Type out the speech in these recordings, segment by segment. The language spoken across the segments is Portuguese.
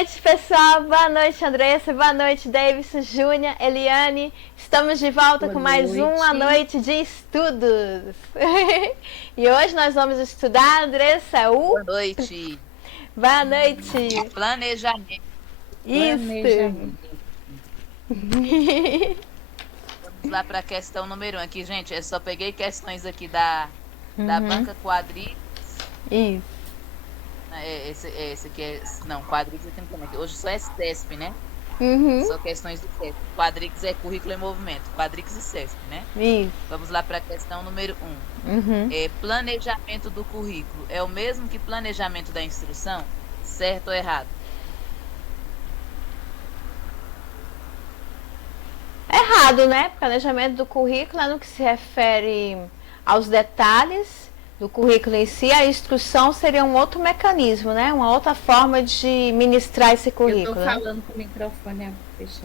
noite, pessoal. Boa noite, Andressa. Boa noite, Davidson, Júnior, Eliane. Estamos de volta com mais uma noite de estudos. E hoje nós vamos estudar, Andressa, Boa noite. Boa noite. Planejamento. Isso. Vamos lá para a questão número 1 aqui, gente. Eu só peguei questões aqui da banca Quadrix. Isso. Esse aqui é. Não, Quadrix aqui não tem. Hoje só é CESP, né? Uhum. Só questões do CESP. Quadrix é currículo em movimento. Quadrix e CESP, né? Isso. Vamos lá para a questão número 1. Uhum. Planejamento do currículo é o mesmo que planejamento da instrução? Certo ou errado? Errado, né? Planejamento do currículo é no que se refere aos detalhes do currículo em si. A instrução seria um outro mecanismo, né? Uma outra forma de ministrar esse currículo. Eu tô falando com o microfone fechado.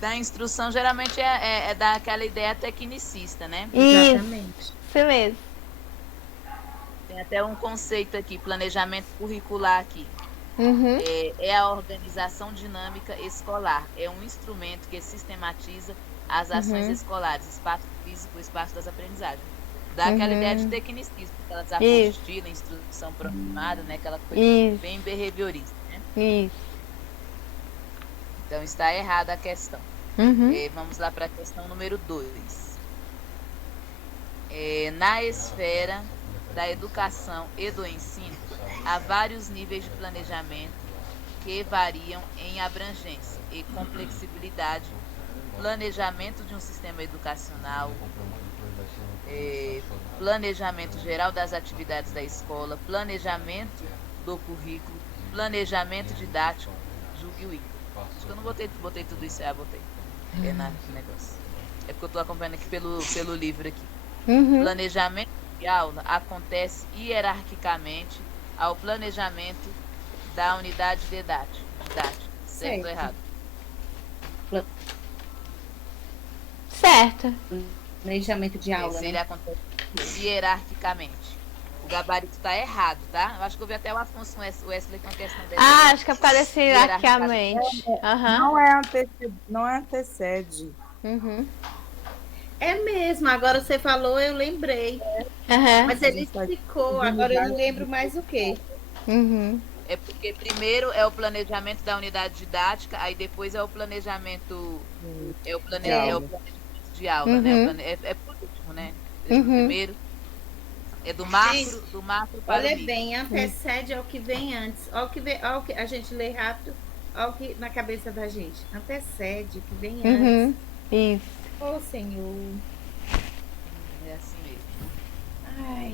Da instrução geralmente é daquela ideia tecnicista, né? Exatamente. Isso mesmo. Tem até um conceito aqui, planejamento curricular aqui. Uhum. É a organização dinâmica escolar. É um instrumento que sistematiza as ações escolares, espaço físico, espaço das aprendizagens. Dá aquela ideia de tecnicismo, aquela apostila, instrução programada, né? Aquela coisa bem behaviorista, né? Isso. Então está errada a questão. Uhum. Vamos lá para a questão número 2. Na esfera da educação e do ensino, há vários níveis de planejamento que variam em abrangência e complexibilidade. Planejamento de um sistema educacional, planejamento geral das atividades da escola, planejamento do currículo, planejamento didático, julgue o item. Acho que eu não botei tudo isso, botei. No negócio. É porque eu estou acompanhando aqui pelo livro aqui. Uhum. Planejamento de aula acontece hierarquicamente ao planejamento da unidade didática. Certo ou errado? Certo. Planejamento de aula. Ele acontece hierarquicamente. O gabarito está errado, tá? Eu acho que eu vi até o Afonso Wesley com a questão dessa. Acho que aparece hierarquicamente. Não antecede. Uhum. É mesmo, agora você falou, eu lembrei. Uhum. Mas ele explicou, agora eu não lembro mais o que. Uhum. É porque primeiro é o planejamento da unidade didática, aí depois é o planejamento. É o planejamento de aula, né? É por último, né? Primeiro. É do macro para olha o micro. bem, antecede ao que vem antes. Ao que a gente lê rápido, ao que na cabeça da gente. Antecede, o que vem antes. Isso. Ô, Senhor. É assim mesmo.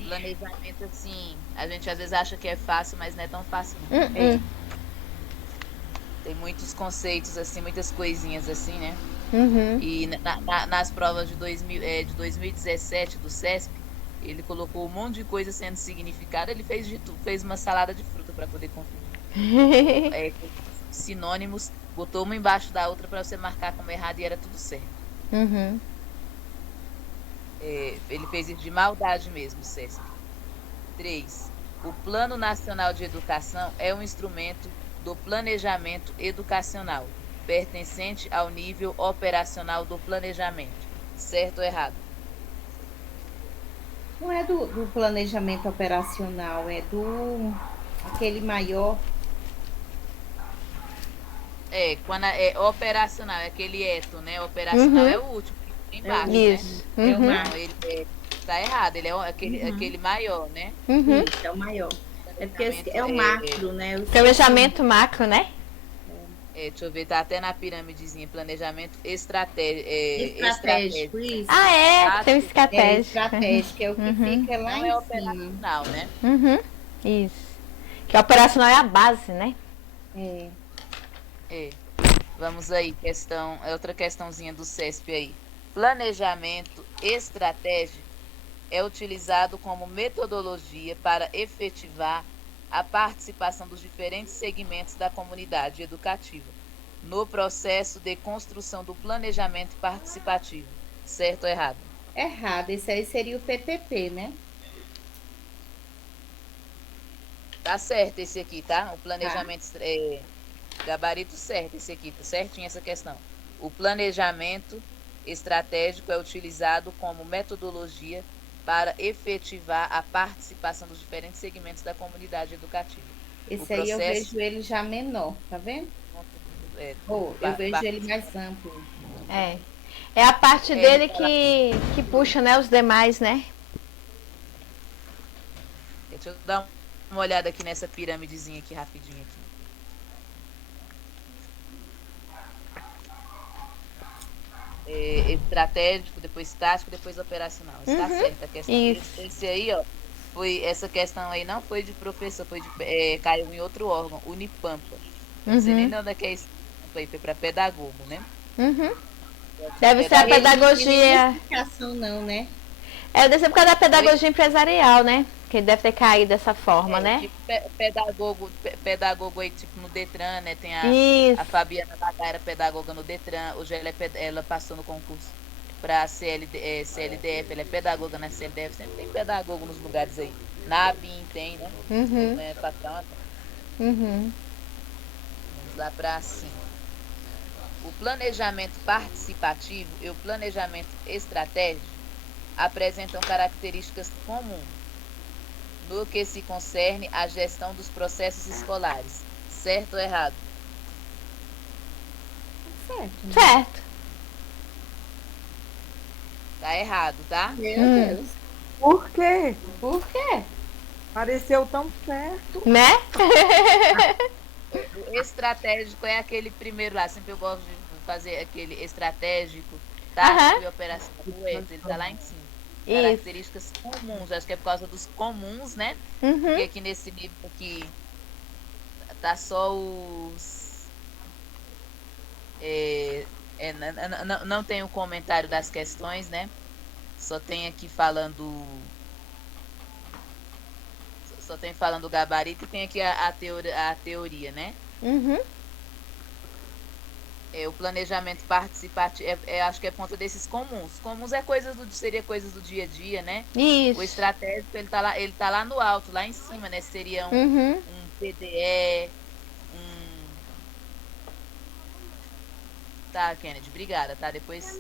Planejamento, assim, a gente às vezes acha que é fácil, mas não é tão fácil. Tem muitos conceitos, assim, muitas coisinhas assim, né? Uhum. E nas provas de 2017 do CESP, ele colocou um monte de coisa sendo significada, ele fez uma salada de fruta para poder conferir. Sinônimos, botou uma embaixo da outra para você marcar como errado e era tudo certo. Uhum. Ele fez isso de maldade mesmo, CESP. 3. O Plano Nacional de Educação é um instrumento do planejamento educacional, pertencente ao nível operacional do planejamento. Certo ou errado? Não é do planejamento operacional, é do aquele maior. Quando é operacional, é aquele né? Operacional é o último, que tem embaixo, Isso. né? Uhum. Não, ele tá errado, ele é aquele maior, né? Uhum. Isso, é o maior. É porque é o macro, né? Planejamento macro, né? Deixa eu ver, tá até na pirâmidezinha, planejamento estratégico, isso. Tem estratégico. Estratégico, é o que fica lá não em é cima. operacional, né? Uhum. Isso. Que operacional é a base, né? Vamos aí, outra questãozinha do CESP aí. Planejamento estratégico é utilizado como metodologia para efetivar a participação dos diferentes segmentos da comunidade educativa no processo de construção do planejamento participativo. Certo ou errado? Errado, esse aí seria o PPP, né? Tá certo esse aqui, tá? O planejamento, gabarito certo esse aqui, tá certinho essa questão. O planejamento estratégico é utilizado como metodologia para efetivar a participação dos diferentes segmentos da comunidade educativa. Esse aí eu vejo ele já menor, tá vendo? Ou eu vejo ele mais amplo. É. É a parte dele que puxa, né, os demais, né? Deixa eu dar uma olhada aqui nessa pirâmidezinha aqui rapidinho aqui. Estratégico, depois tático, depois operacional. Está certo. A questão esse aí, ó, foi essa questão aí não foi de professor, foi de caiu em outro órgão, Unipampa. Não sei nem de onde é que é isso. Foi para pedagogo, né? Deve ser a pedagogia. Não tem explicação não, né? Deve ser por causa da pedagogia empresarial, né? Que ele deve ter caído dessa forma, né? Tipo, pedagogo aí, tipo, no Detran, né? Tem Isso. a Fabiana Lagar era pedagoga no Detran, hoje ela passou no concurso para CLDF, ela é pedagoga na CLDF, sempre tem pedagogo nos lugares aí. Na ABIN tem, né? É patrão. Vamos lá para cima. O planejamento participativo e o planejamento estratégico apresentam características comuns no que se concerne à gestão dos processos escolares. Certo ou errado? Certo. Né? Certo. Tá errado, tá? Meu Deus. Por quê? Por quê? Pareceu tão certo. Né? O estratégico é aquele primeiro lá. Sempre eu gosto de fazer aquele estratégico, tático e operacional. Ele tá lá em cima. Características comuns. Acho que é por causa dos comuns, né? Porque aqui nesse livro aqui tá só os... não tem o comentário das questões, né? Só tem aqui falando... Só tem falando o gabarito e tem aqui a teoria, né? O planejamento participativo, acho que é ponto desses comuns. Comuns seria coisas do dia a dia, né? Isso. O estratégico, ele tá lá no alto, lá em cima, né? Seria um PDE, Tá, Kennedy, obrigada, tá? Depois...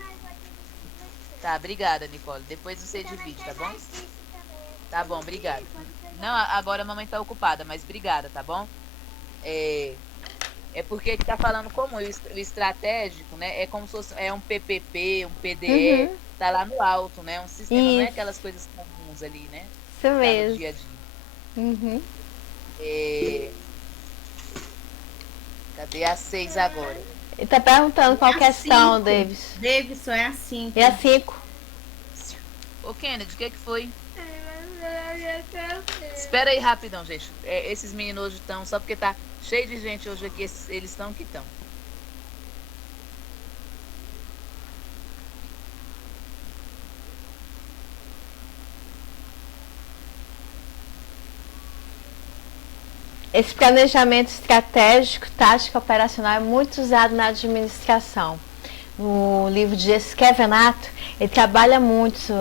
Tá, obrigada, Nicole. Depois você divide, tá bom? Tá bom, obrigada. Não, agora a mamãe tá ocupada, mas obrigada, tá bom? É porque ele tá falando comum. O estratégico, né? É como se fosse um PPP, um PDE, tá lá no alto, né? Um sistema, não é aquelas coisas comuns ali, né? Isso tá mesmo. No dia a dia. Cadê a 6 agora? Ele tá perguntando qual questão, Davis. Davidson, é a 5. É a 5. Ô, Kennedy, o que foi? Espera aí rapidão, gente. Esses meninos hoje estão, só porque tá cheio de gente hoje aqui, eles estão que estão. Esse planejamento estratégico, tático, operacional é muito usado na administração. No livro de Esquevenato, ele trabalha muito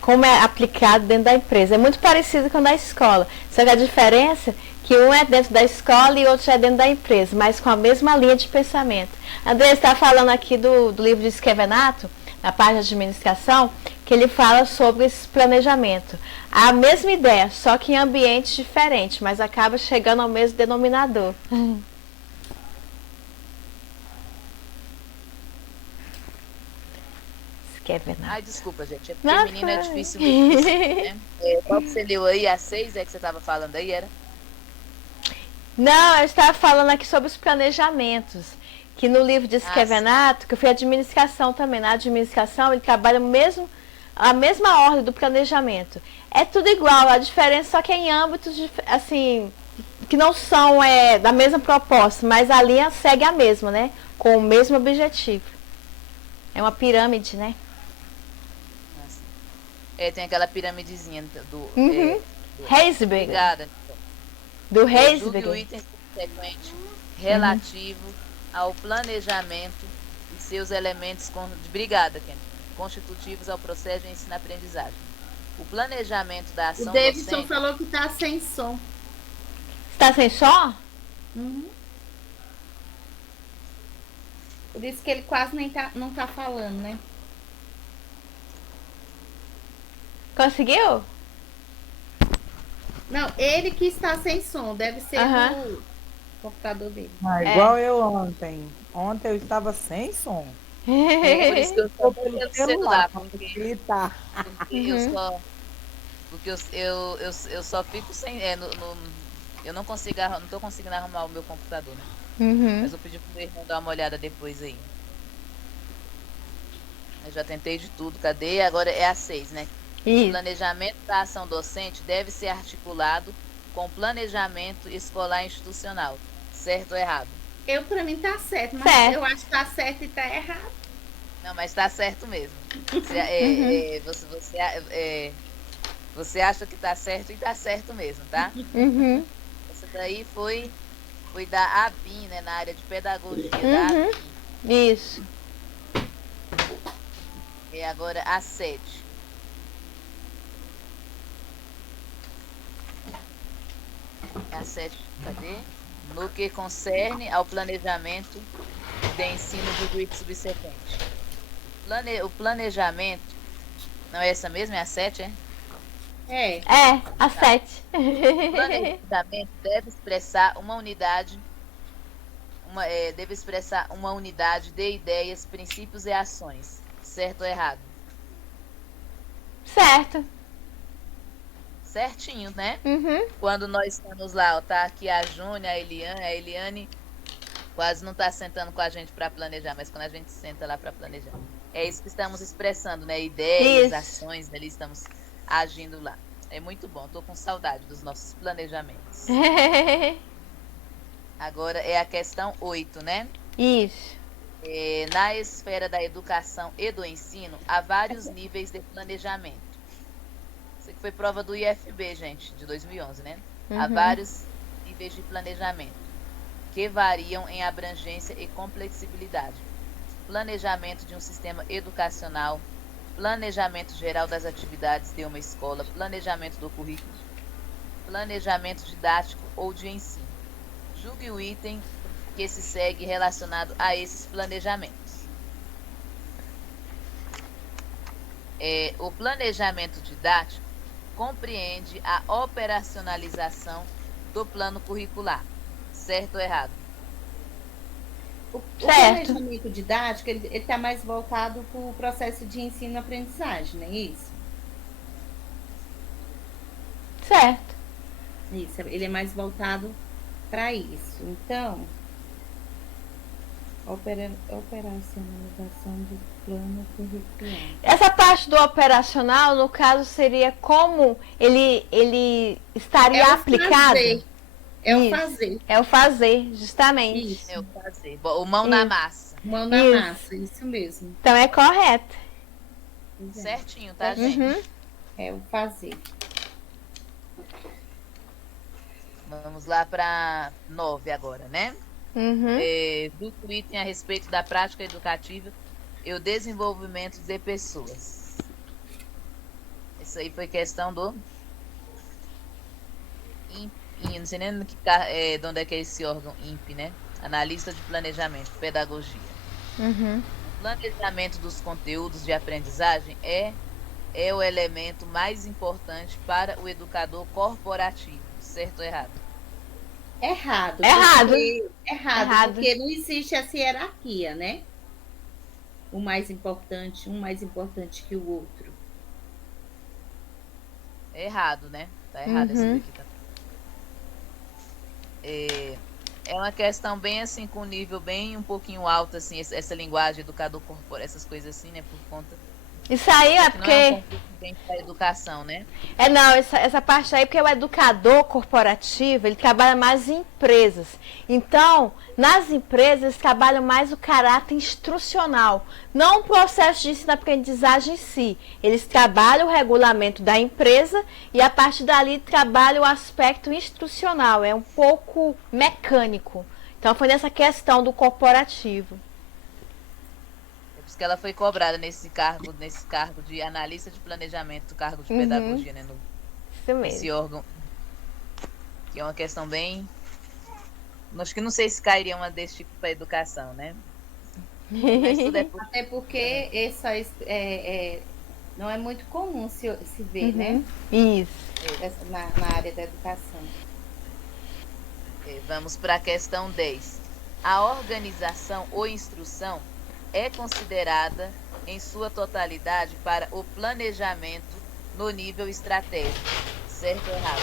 como é aplicado dentro da empresa. É muito parecido com o da escola, só que a diferença é que um é dentro da escola e outro é dentro da empresa, mas com a mesma linha de pensamento. André está falando aqui do livro de Esquevenato, na parte de administração, que ele fala sobre esse planejamento. A mesma ideia, só que em ambientes diferentes, mas acaba chegando ao mesmo denominador. Esquevenato. Ai, desculpa, gente. É porque menino é difícil mesmo, né? Qual que você leu aí? A 6 é que você estava falando aí, era? Não, eu estava falando aqui sobre os planejamentos. Que no livro de Esquevenato, que eu fui administração também, na administração ele trabalha a mesma ordem do planejamento. É tudo igual, a diferença só que é em âmbitos assim, que não são da mesma proposta, mas a linha segue a mesma, né? Com o mesmo objetivo. É uma pirâmide, né? Tem aquela piramidezinha do Heisberger. Obrigada. Do Heisberger. Julgue o item subsequente relativo ao planejamento e seus elementos obrigada, Ken, constitutivos ao processo de ensino-aprendizagem. O planejamento da ação O Davidson docente... falou que está sem som. Tá sem som? Uhum. Por isso que ele quase nem não tá falando, né? Conseguiu? Não, ele que está sem som, deve ser Aham. do computador dele. Ah, É. igual eu ontem. Ontem eu estava sem som. É por isso que eu só Ou tô pelo pelo celular, celular, para porque facilitar. eu Uhum. só. Porque eu só fico sem. Eu não consigo, não tô conseguindo arrumar o meu computador, né? Uhum. Mas eu pedi pro meu irmão dar uma olhada depois aí. Eu já tentei de tudo, cadê? Agora é a 6, né? O Isso. planejamento da ação docente deve ser articulado com o planejamento escolar institucional. Certo ou errado? Pra mim tá certo, mas Certo. eu acho que tá certo e tá errado. Não, mas tá certo mesmo. Você, Uhum. você acha que tá certo e tá certo mesmo, tá? Uhum. Essa daí foi da ABIN, né? Na área de pedagogia da Uhum. ABIN. Isso. E agora a 7. A 7, cadê? No que concerne ao planejamento de ensino do juízo subsequente. O planejamento. Não é essa mesmo? É a 7, é? É, É, a 7. O planejamento deve expressar uma unidade. Deve expressar uma unidade de ideias, princípios e ações. Certo ou errado? Certo. Certinho, né? Uhum. Quando nós estamos lá, ó, tá aqui a Júnia, a Eliane quase não está sentando com a gente para planejar, mas quando a gente senta lá para planejar, é isso que estamos expressando, né? Ideias, Isso. ações, ali estamos agindo lá. É muito bom, estou com saudade dos nossos planejamentos. Agora é a questão 8, né? Isso. Na esfera da educação e do ensino, há vários níveis de planejamento. Isso aqui foi prova do IFB, gente, de 2011, né? Há Uhum. vários níveis de planejamento, que variam em abrangência e complexibilidade. Planejamento de um sistema educacional, planejamento geral das atividades de uma escola, planejamento do currículo, planejamento didático ou de ensino. Julgue o item que se segue relacionado a esses planejamentos. O planejamento didático compreende a operacionalização do plano curricular. Certo ou errado? o Certo. planejamento didático, ele está mais voltado para o processo de ensino-aprendizagem, não é isso? Certo. Isso, ele é mais voltado para isso. Então, operacionalização do plano curricular. Essa parte do operacional, no caso, seria como ele estaria aplicado. Fazer. É o Isso. fazer. É o fazer, justamente. Isso. É o fazer. O mão na Isso. massa. Mão na Isso. massa, isso mesmo. Então é correto. Pois é. Certinho, tá, gente? Uhum. É o fazer. Vamos lá para 9 agora, né? Uhum. Do item a respeito da prática educativa e o desenvolvimento de pessoas. Isso aí foi questão do INPE, não sei nem de onde é que é esse órgão INPE, né? Analista de Planejamento, Pedagogia. Uhum. O planejamento dos conteúdos de aprendizagem é o elemento mais importante para o educador corporativo. Certo ou errado? Errado. Errado. Errado, porque não existe essa hierarquia, né? Um mais importante que o outro. É errado, né? Tá errado esse Uhum. daqui. Tá? É uma questão bem assim, com um nível bem um pouquinho alto, assim, essa linguagem educador corporativo, essas coisas assim, né? Por conta. Isso aí é Que não é um porque. concurso bem para educação, né? Não, essa parte aí, porque o educador corporativo, ele trabalha mais em empresas. Então, nas empresas, eles trabalham mais o caráter instrucional, não o processo de ensino-aprendizagem em si. Eles trabalham o regulamento da empresa e, a partir dali, trabalham o aspecto instrucional. É um pouco mecânico. Então, foi nessa questão do corporativo. É por isso que ela foi cobrada nesse cargo de analista de planejamento, do cargo de pedagogia, né? Isso mesmo. Nesse órgão. Que é uma questão bem... Acho que não sei se cairia uma desse tipo para educação, né? Mas tudo é por... Até porque não é muito comum se ver, né? Isso. Na área da educação. Vamos para a questão 10. A organização ou instrução é considerada em sua totalidade para o planejamento no nível estratégico. Certo ou errado?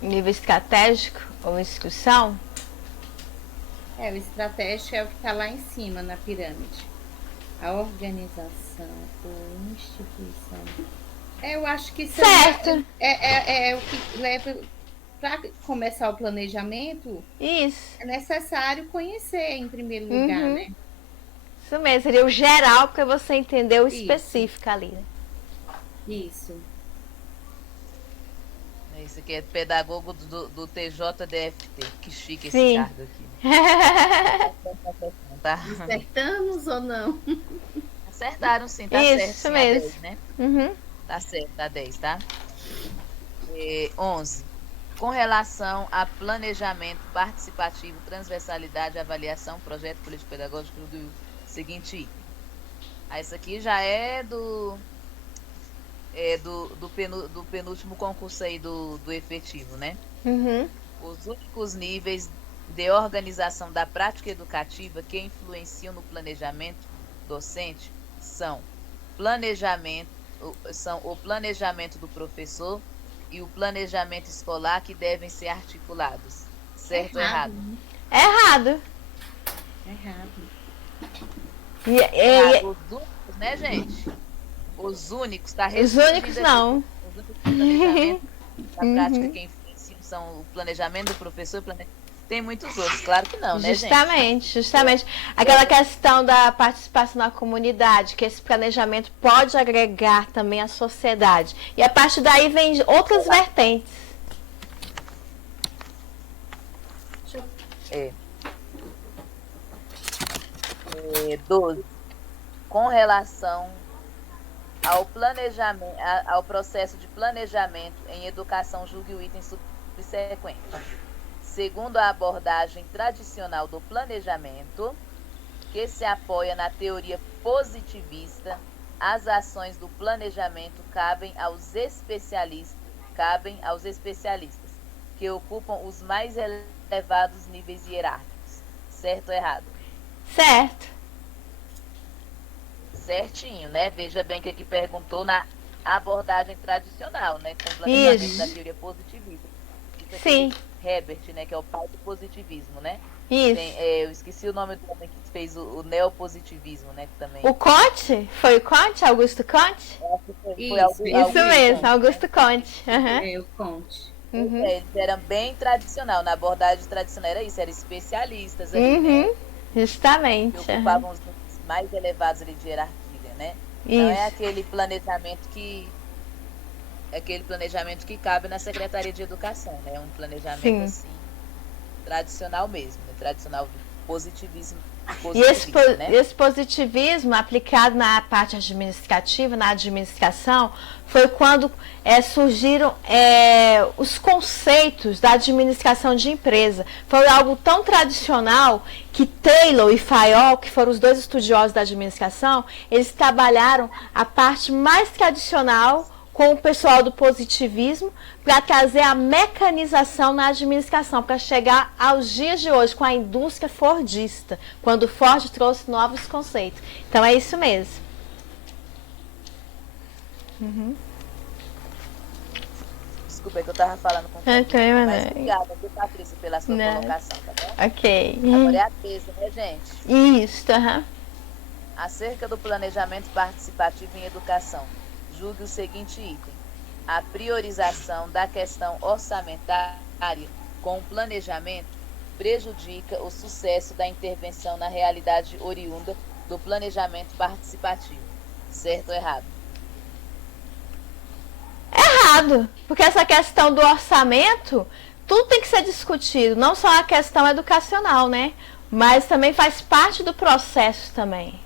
Nível estratégico ou instrução? O estratégico é o que está lá em cima na pirâmide. A organização ou instituição. Eu acho que isso certo. É o que leva para começar o planejamento. Isso. É necessário conhecer em primeiro lugar, né? Isso mesmo, seria o geral para você entender o específico ali, né? Isso. Esse aqui é pedagogo do TJDFT. Que chique esse cargo aqui. Tá? Acertamos ou não? Acertaram sim, tá isso, certo. Isso mesmo. 10, né? Tá certo, tá 10, tá? 11. Com relação a planejamento participativo, transversalidade, avaliação, projeto político-pedagógico do seguinte item. Essa aqui já é do penúltimo concurso aí do efetivo, né? Os únicos níveis de organização da prática educativa que influenciam no planejamento docente são o planejamento do professor e o planejamento escolar, que devem ser articulados. Certo ou errado? Errado. Errado. Os únicos, né, gente? Os únicos, tá? Os únicos não. Os únicos planejamento da prática que influenciam são o planejamento do professor, tem muitos outros, claro que não, né, gente? Justamente. Aquela questão da participação na comunidade, que esse planejamento pode agregar também à sociedade. E a partir daí vem outras vertentes. 12. Com relação ao planejamento, ao processo de planejamento em educação, julgue o item subsequente. Segundo a abordagem tradicional do planejamento, que se apoia na teoria positivista, as ações do planejamento cabem aos especialistas, que ocupam os mais elevados níveis hierárquicos. Certo ou errado? Certo. Certinho, né? Veja bem que aqui perguntou na abordagem tradicional, né? Com o planejamento da teoria positivista. Sim. Herbert, né, que é o pai do positivismo, né? Isso. Eu esqueci o nome do homem que fez o neopositivismo, né? Que também... O Comte? Foi o Comte? Augusto Comte? Isso mesmo, Augusto Comte. O Comte. Eles eram bem tradicional, na abordagem tradicional era isso, eram especialistas ali, né? Justamente. Que ocupavam os mais elevados ali de hierarquia, né? Isso. Não é aquele planejamento que cabe na Secretaria de Educação, né? É um planejamento assim, tradicional mesmo, né? Tradicional do positivismo. E esse positivismo aplicado na parte administrativa, na administração, foi quando surgiram os conceitos da administração de empresa. Foi algo tão tradicional que Taylor e Fayol, que foram os dois estudiosos da administração, eles trabalharam a parte mais tradicional com o pessoal do positivismo para trazer a mecanização na administração, para chegar aos dias de hoje com a indústria fordista, quando o Ford trouxe novos conceitos. Então é isso mesmo. Desculpa, é que eu estava falando com você. Mas obrigada, Patrícia, pela sua colocação, tá bom? Ok. Agora é a tese, né, gente? Isso, Acerca do planejamento participativo em educação, julgue o seguinte item: a priorização da questão orçamentária com o planejamento prejudica o sucesso da intervenção na realidade oriunda do planejamento participativo. Certo ou errado? Errado, porque essa questão do orçamento, tudo tem que ser discutido, não só a questão educacional, né? Mas também faz parte do processo também.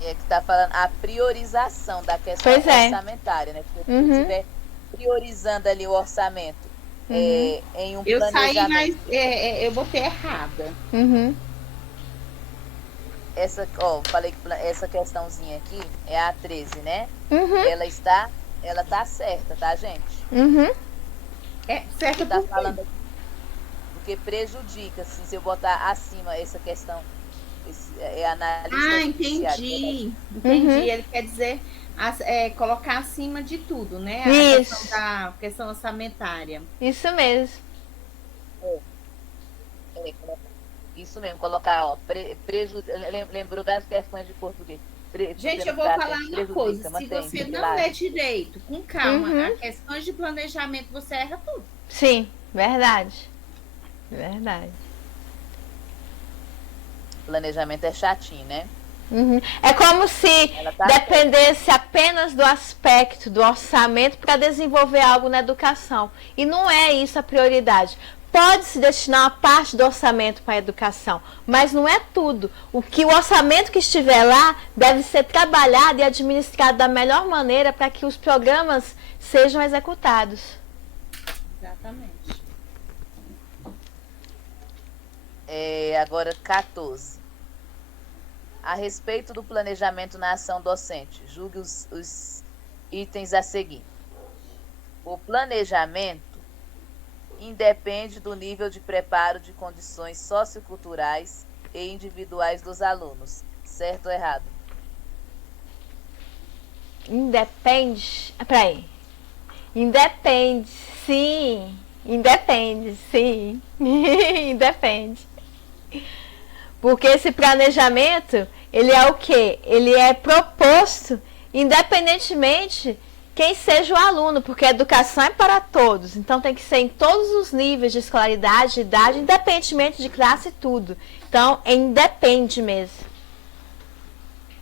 É que está falando a priorização da questão orçamentária, né? Porque se estiver priorizando ali o orçamento em um Eu saí, planejamento. mas eu botei errada. Uhum. Falei que essa questãozinha aqui é a 13, né? Uhum. Ela tá certa, tá, gente? Uhum. Certo Porque tá por quê? falando aqui, porque prejudica, assim, se eu botar acima essa questão, analista judiciário. Entendi. Uhum. Ele quer dizer colocar acima de tudo, né? Isso. A questão orçamentária. Isso mesmo. Isso mesmo, colocar, lembrou das questões de português. Gente, eu vou falar uma coisa. Se você não ler direito, com calma, Uhum. as questões de planejamento, você erra tudo. Sim, verdade. Verdade. Planejamento é chatinho, né? Uhum. É como se dependesse apenas do aspecto do orçamento para desenvolver algo na educação. E não é isso a prioridade. Pode-se destinar uma parte do orçamento para a educação, mas não é tudo. O orçamento que estiver lá deve ser trabalhado e administrado da melhor maneira para que os programas sejam executados. Exatamente. Agora, 14. A respeito do planejamento na ação docente, julgue os itens a seguir. O planejamento independe do nível de preparo de condições socioculturais e individuais dos alunos. Certo ou errado? Independe. Peraí. Independe, sim. Independe, sim. Independe. Porque esse planejamento, ele é o quê? Ele é proposto independentemente quem seja o aluno, porque a educação é para todos. Então tem que ser em todos os níveis de escolaridade, de idade, independentemente de classe e tudo. Então, independe mesmo.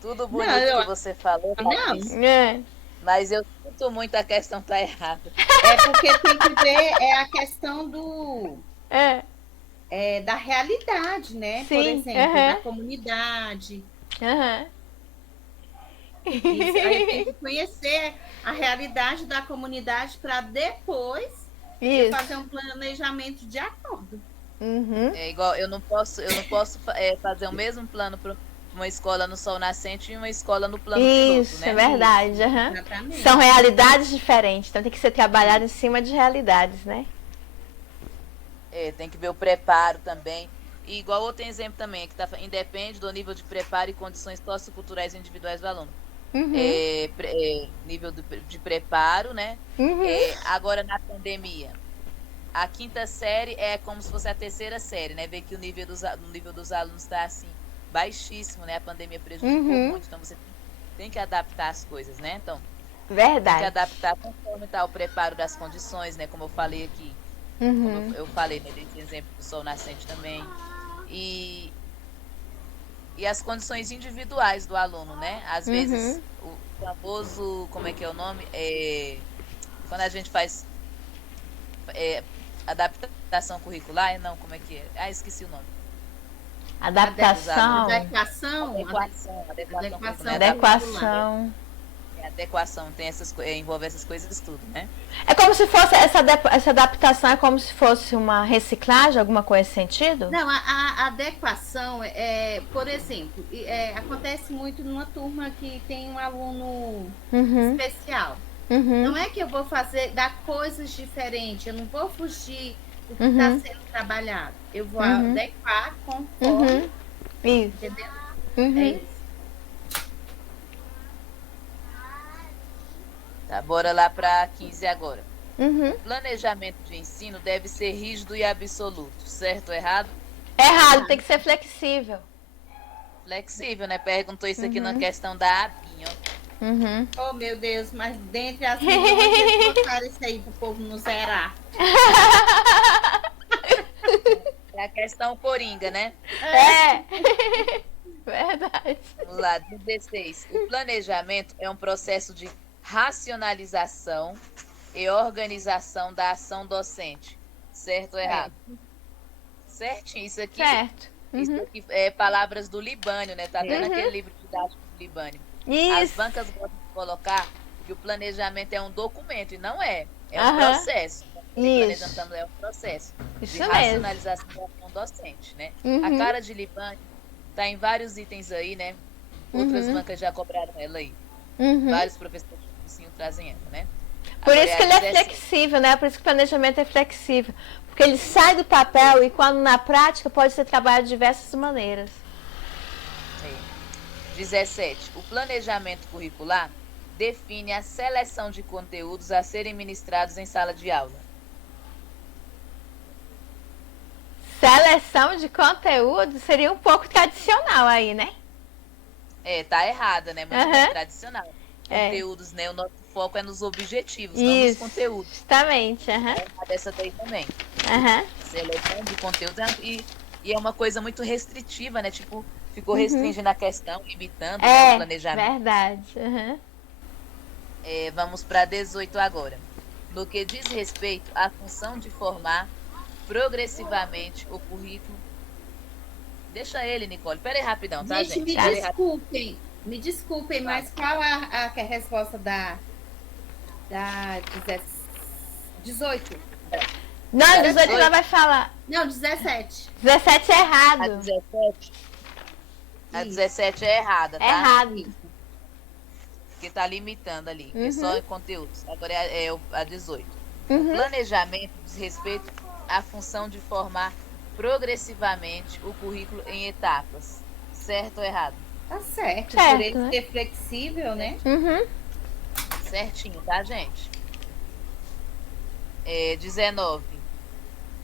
Tudo bonito que você falou, Patrícia. É. Mas eu sinto muito, a questão tá errada. Porque tem que ver a questão da realidade, né? Sim, por exemplo, da comunidade. Isso, aí tem que conhecer a realidade da comunidade para depois fazer um planejamento de acordo. Uhum. É igual, eu não posso fazer o mesmo plano para uma escola no Sol Nascente e uma escola no plano piloto, Isso, né? é verdade. Exatamente. São realidades diferentes, então tem que ser trabalhado em cima de realidades, né? Tem que ver o preparo também. E igual outro exemplo também, que independe do nível de preparo e condições socioculturais individuais do aluno. Uhum. Nível de preparo, né? Uhum. Agora, na pandemia, a 5ª série é como se fosse a 3ª série, né? Ver que o nível dos alunos está assim, baixíssimo, né? A pandemia prejudicou muito, então você tem que adaptar as coisas, né? Então, verdade. tem que adaptar conforme está o preparo das condições, né? Como eu falei aqui. Como eu falei, né? Desse exemplo do Sol Nascente também. E as condições individuais do aluno, né? Às vezes, o famoso, como é que é o nome? Quando a gente faz adaptação curricular, não, como é que é? Esqueci o nome. Adequação. Adequação tem envolve essas coisas tudo, né? É como se fosse essa adaptação, é como se fosse uma reciclagem, alguma coisa nesse sentido? Não, a adequação por exemplo, acontece muito numa turma que tem um aluno especial. Não é que eu vou dar coisas diferentes, eu não vou fugir do que está sendo trabalhado. Eu vou adequar conforme. Isso. Entendeu? É isso. Tá, bora lá para 15 agora. O planejamento de ensino deve ser rígido e absoluto, certo ou errado? Errado, tem que ser flexível. Flexível, né? Perguntou isso aqui na questão da ABIN, ó. Oh, meu Deus, mas dentre as milhões eles botaram isso aí pro povo não zerar. É a questão coringa, né? Verdade. Vamos lá, 16. O planejamento é um processo de racionalização e organização da ação docente. Certo ou errado? Certinho, isso aqui. Certo. Isso aqui é palavras do Libânio, né? Tá vendo aquele livro didático do Libânio? Isso. As bancas gostam de colocar que o planejamento é um documento, e não é. É um processo. Isso. planejando é um processo Isso de mesmo. racionalização da ação docente, né? A cara de Liban está em vários itens aí, né? Outras bancas já cobraram ela aí. Vários professores de ensino trazem ela, né? Por Agora, isso que ele é flexível, né? Por isso que o planejamento é flexível. Porque ele sai do papel e quando na prática pode ser trabalhado de diversas maneiras. 17. O planejamento curricular define a seleção de conteúdos a serem ministrados em sala de aula. Seleção de conteúdo seria um pouco tradicional aí, né? Tá errada, né? Muito bem tradicional. Conteúdos, né? O nosso foco é nos objetivos, não nos conteúdos. Justamente, Dessa daí também. Seleção de conteúdos e é uma coisa muito restritiva, né? Tipo, ficou restringindo a questão, limitando o planejamento. Verdade. Vamos para 18 agora. No que diz respeito à função de formar progressivamente o currículo. Deixa ele, Nicole. Pera aí rapidão, tá, gente? Me desculpem, mas qual a resposta da 18? Não, 18 ela vai falar. Não, 17. 17 é errado. A 17 é errada, tá? Errado. Porque tá limitando ali, que é só em conteúdos. Agora é a 18. O planejamento diz respeito à função de formar progressivamente o currículo em etapas. Certo ou errado? Tá certo. Certo, Por ele né? ser flexível, né? Certinho, tá, gente? 19.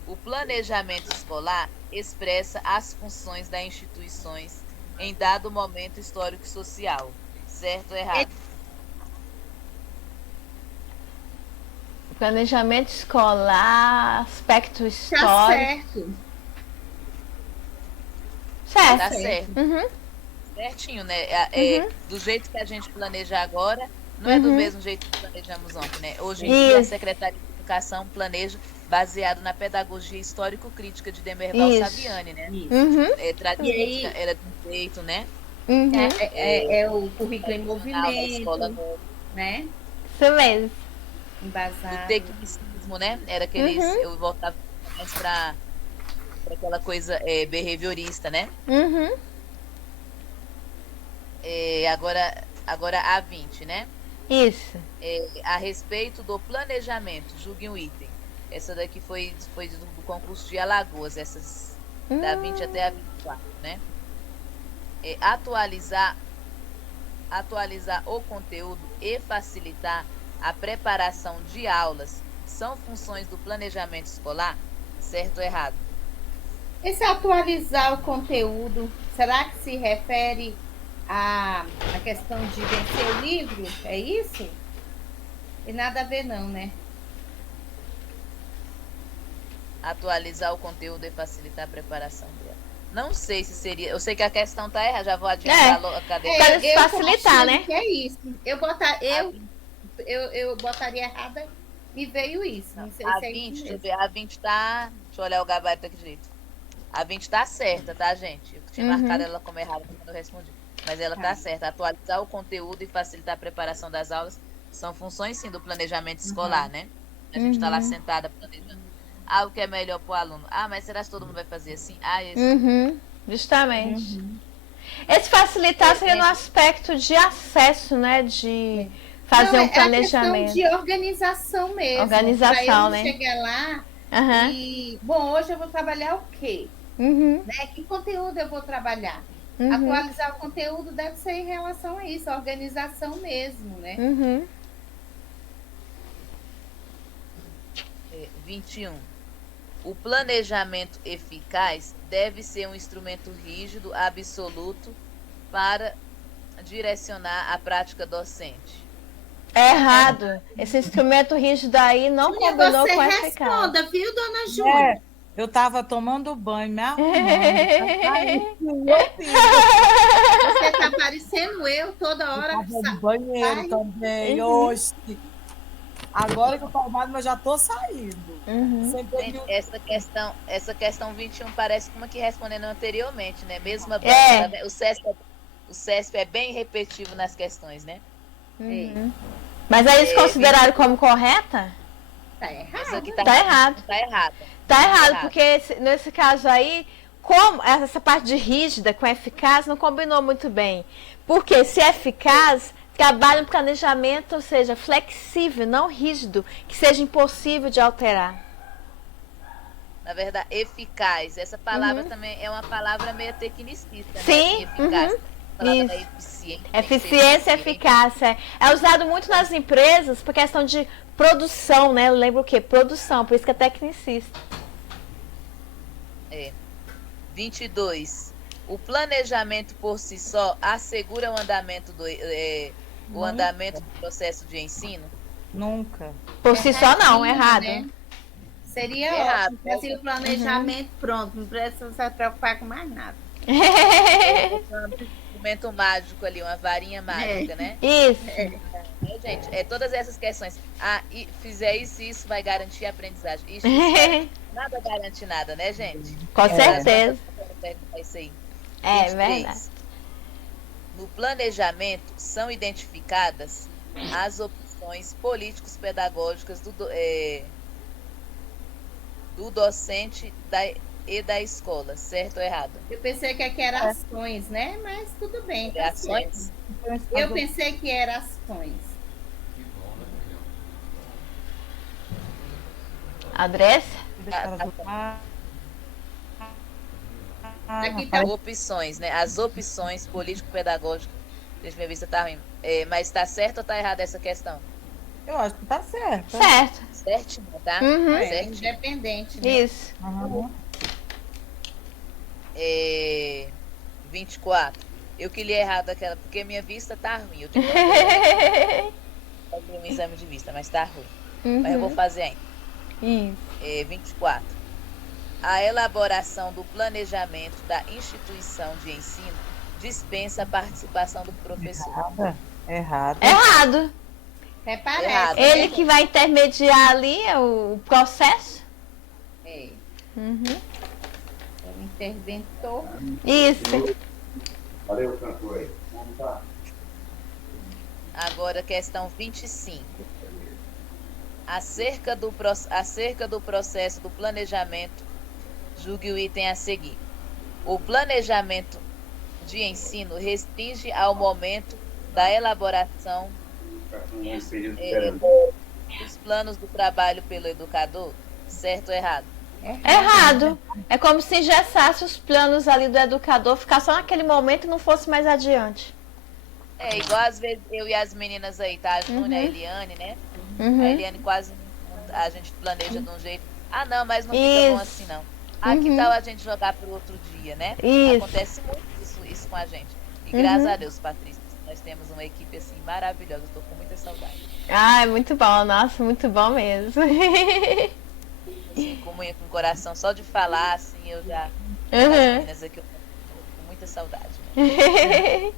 O planejamento escolar expressa as funções das instituições em dado momento histórico e social. Certo ou errado? Planejamento escolar, aspecto histórico. Tá certo. Certo. Tá certo. Certinho, né? Do jeito que a gente planeja agora, não é do mesmo jeito que planejamos ontem, né? Hoje em dia, a Secretaria de Educação planeja baseado na pedagogia histórico-crítica de Demerval Saviani, né? Tradicionalista, era de um jeito, né? É o currículo em movimento, né? Isso mesmo. Embasado. O tecnicismo, né? Era aqueles. Eu voltava mais para aquela coisa behaviorista, né? Agora a 20, né? Isso. A respeito do planejamento, julgue um item. Essa daqui foi do concurso de Alagoas, essas da 20 até a 24, né? Atualizar o conteúdo e facilitar a preparação de aulas são funções do planejamento escolar? Certo ou errado? Esse atualizar o conteúdo, será que se refere à questão de vencer o livro? É isso? E nada a ver não, né? Atualizar o conteúdo e facilitar a preparação dela. Não sei se seria. Eu sei que a questão tá errada, já vou adiantar a cadeira. Para facilitar, né? Que é isso. Eu botaria errada e veio isso. Não sei a se é 20, isso deixa eu mesmo. ver, a 20 tá. Deixa eu olhar o gabarito aqui direito. A 20 tá certa, tá, gente? Eu tinha marcado ela como errada quando eu respondi. Mas ela tá certa. Atualizar o conteúdo e facilitar a preparação das aulas são funções, sim, do planejamento escolar, né? A gente tá lá sentada planejando. O que é melhor pro aluno. Mas será que todo mundo vai fazer assim? Justamente. Esse facilitar seria no aspecto de acesso, né? De fazer um planejamento. É a questão de organização mesmo. Organização, pra eu né? chegar lá e... Bom, hoje eu vou trabalhar o quê? Né? Que conteúdo eu vou trabalhar? Atualizar o conteúdo deve ser em relação a isso, a organização mesmo, né? 21. O planejamento eficaz deve ser um instrumento rígido, absoluto, para direcionar a prática docente. É errado. Esse instrumento rígido aí não combinou com a eficácia. Responda, viu, dona Júlia? Eu tava tomando banho, me arrumando. Você tá parecendo eu toda hora. Eu tava no banheiro também, hoje. Agora que eu tô arrumado, mas já tô saindo. Gente, essa questão 21 parece como que respondendo anteriormente, né? Mesma banca, o CESP é bem repetitivo nas questões, né? Mas aí eles consideraram como correta? Tá errado. Isso aqui Tá errado. Tá errado. Tá errado, porque nesse caso aí, como essa parte de rígida com eficaz não combinou muito bem. Porque se é eficaz, trabalha um planejamento, ou seja, flexível, não rígido, que seja impossível de alterar. Na verdade, eficaz. Essa palavra também é uma palavra meio tecnicista, Sim, né? Eficaz. A palavra isso. da eficiência. Eficiência, eficácia. É usado muito nas empresas por questão de produção, né? Lembra o quê? Produção, por isso que é tecnicista. 22. O planejamento por si só assegura o andamento o andamento do processo de ensino? Nunca. Por si só não, Erradinho, errado. né? Seria Errado. ótimo fazer o planejamento pronto, não precisa se preocupar com mais nada. Um instrumento mágico ali, uma varinha mágica, né? Isso. Gente, todas essas questões. E fizer isso vai garantir a aprendizagem. Isso nada garante nada, né, gente? Com certeza. Isso aí. É 23. verdade. No planejamento são identificadas as opções políticos pedagógicas do docente e da escola, certo ou errado? Eu pensei que aqui era ações, né? Mas tudo bem. Tá Ações? certo. Eu pensei que era ações. Adresse? Aqui tá Opções, né? As opções político-pedagógicas. Deixa minha vista tá ruim. Mas tá certo ou tá errada essa questão? Eu acho que tá certo. Certo. Certinho, tá? Uhum. Certinho. independente, né? Isso. 24. Eu que li errado aquela, porque minha vista tá ruim. Eu tive que fazer um exame de vista, mas tá ruim. Mas eu vou fazer ainda. Isso. 24. A elaboração do planejamento da instituição de ensino dispensa a participação do professor. Errado. Errado. Até parece. Errado. Ele que vai intermediar ali o processo. É. Uhum. O interventor. Isso. Valeu, cantor aí. Vamos lá. Agora, questão 25. Acerca do processo do planejamento, julgue o item a seguir. O planejamento de ensino restringe ao momento da elaboração dos planos do trabalho pelo educador, certo ou errado? Errado. É como se engessasse os planos ali do educador, ficar só naquele momento e não fosse mais adiante. Igual às vezes eu e as meninas aí, tá? A Júnia, a Eliane, né? A Uhum. Eliane quase a gente planeja de um jeito. Não, mas não fica bom assim, não. Que tal a gente jogar para o outro dia, né? Isso. Acontece muito isso com a gente. E graças a Deus, Patrícia, nós temos uma equipe assim maravilhosa. Eu tô com muita saudade. Ah, é muito bom. Nossa, muito bom mesmo. Assim, com o coração, só de falar, assim, eu já. As Uhum. meninas aqui, eu tô com muita saudade. Né?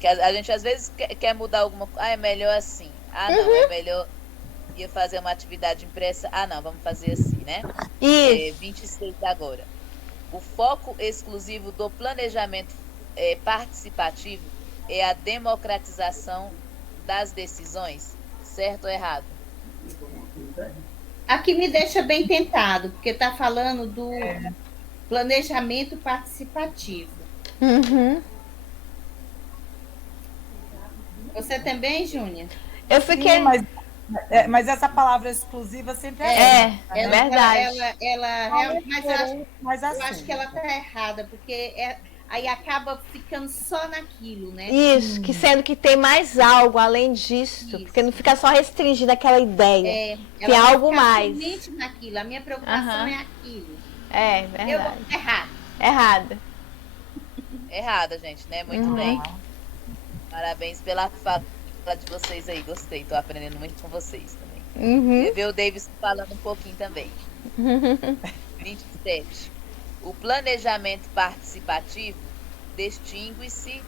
Que a gente às vezes quer mudar alguma coisa. É melhor assim. Não, é melhor ir fazer uma atividade impressa. Não, vamos fazer assim, né? Isso. 26 agora. O foco exclusivo do planejamento participativo é a democratização das decisões, certo ou errado? Aqui me deixa bem tentado, porque está falando do planejamento participativo. Uhum. Você também, Júnia? Eu fiquei. Sim, mas essa palavra exclusiva sempre É verdade. Mas eu acho que ela está errada, porque aí acaba ficando só naquilo, né? Isso, que sendo que tem mais algo além disso, Isso. porque não fica só restringido àquela ideia. Ela é vai algo ficar mais. somente naquilo. A minha preocupação é aquilo. É verdade. Errado. Errado. Errada, gente, né? Muito bem. Parabéns pela fala de vocês aí. Gostei, tô aprendendo muito com vocês também. Uhum. Ver o Davis falando um pouquinho também. 27. O planejamento participativo distingue-se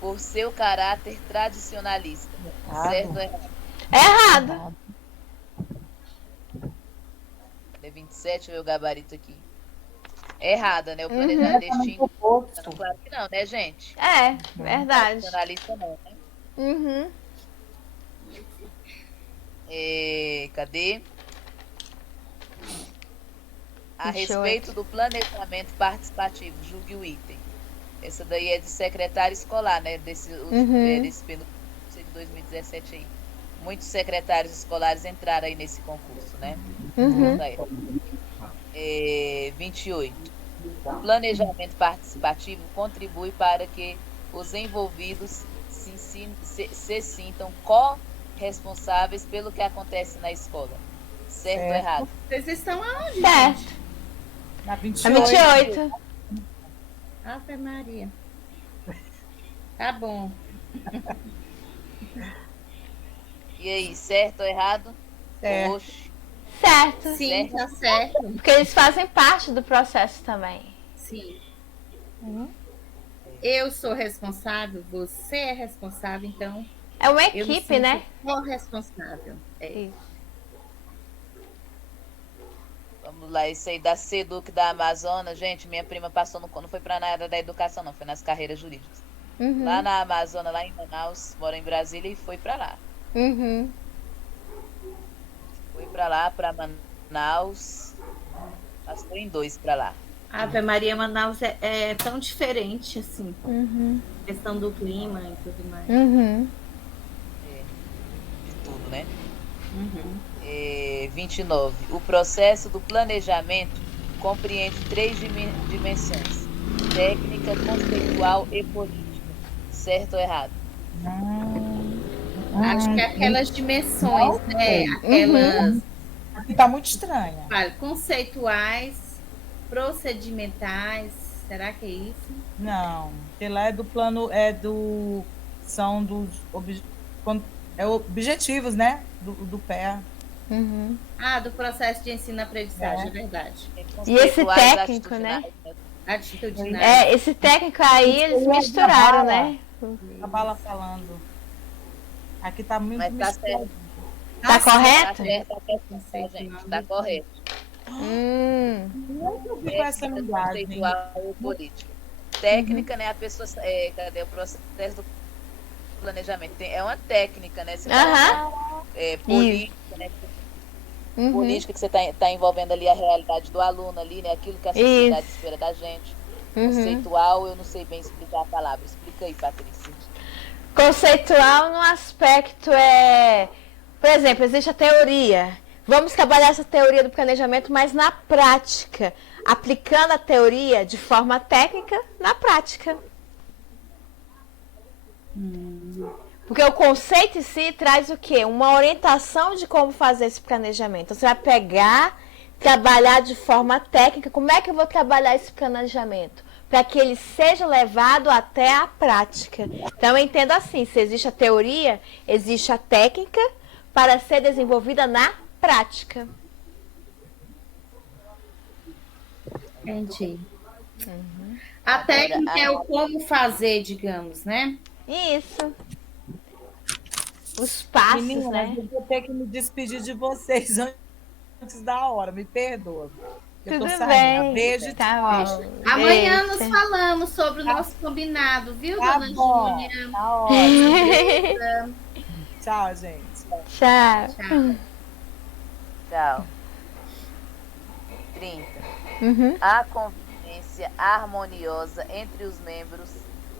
por seu caráter tradicionalista. Certo ou errado? Errado. 27, o gabarito aqui. Errada, né? O planejamento distingue. Claro que não, né, gente? É, verdade. Tradicionalista não, né? Uhum. Cadê? A 28. respeito do planejamento participativo, julgue o item. Essa daí é de secretário escolar, né? Desse penúltimo de 2017 aí. Muitos secretários escolares entraram aí nesse concurso, né? Uhum. 28. O planejamento participativo contribui para que os envolvidos se sintam corresponsáveis pelo que acontece na escola. Certo ou errado? Vocês estão aonde? Certo. Na A 28. 28. Ave Maria. Tá bom. E aí, certo ou errado? Certo. Oxe. Certo. Sim, Certo. tá certo. Porque eles fazem parte do processo também. Sim. Uhum. Eu sou responsável, você é responsável, então É uma eu me equipe, sinto né? corresponsável. É. Isso. Vamos lá, isso aí da SEDUC da Amazonas. Gente, minha prima passou não foi para na área da educação, não, foi nas carreiras jurídicas. Uhum. Lá na Amazônia, lá em Manaus, mora em Brasília e foi para lá. Uhum. Foi para lá, para Manaus. Passou em 2 para lá. Ave Maria, Manaus é tão diferente, assim, Uhum. questão do clima e tudo mais. Uhum. De tudo, né? Uhum. 29. O processo do planejamento compreende 3 dimensões: técnica, conceitual e política. Certo ou errado? Acho que aquelas dimensões, né? Aquelas Aqui tá muito estranha. conceituais, procedimentais. Será que é isso? Não, porque lá é do plano, são dos objetivos, né? Do PEA. Uhum. Do processo de ensino-aprendizagem, é verdade. E esse Conceituais, técnico, né? Atitudinais. Esse técnico aí, eles misturaram, né? A bala falando. Aqui tá muito Mas tá misturado. certo. Tá Tá correto? certo a questão, gente. Tá correto. Eu vi com essa Técnica, linguagem. conceitual ou política. Técnica, né? A pessoa. Cadê o processo do planejamento? É uma técnica, né? Você política, né? Uhum. Política que você tá envolvendo ali a realidade do aluno ali, né? Aquilo que a sociedade espera da gente. Conceitual, eu não sei bem explicar a palavra. Explica aí, Patrícia. Conceitual no aspecto por exemplo, existe a teoria. Vamos trabalhar essa teoria do planejamento, mas na prática, aplicando a teoria de forma técnica na prática. Porque o conceito em si traz o quê? Uma orientação de como fazer esse planejamento. Você vai pegar, trabalhar de forma técnica. Como é que eu vou trabalhar esse planejamento? Para que ele seja levado até a prática. Então, eu entendo assim, se existe a teoria, existe a técnica para ser desenvolvida na prática. Entendi. A técnica é o como fazer, digamos, né? Isso. Os passos, Meninas, né? eu vou ter que me despedir de vocês antes da hora, me perdoa. Eu tô Tudo saindo. bem. Beijo, Tá tchau. bom. Amanhã Beijo. nos falamos sobre o nosso combinado, viu, Tá dona bom, Júlia? tá ótimo. Tchau, gente. Tchau. Tchau. Tchau. 30. Uhum. A convivência harmoniosa entre os membros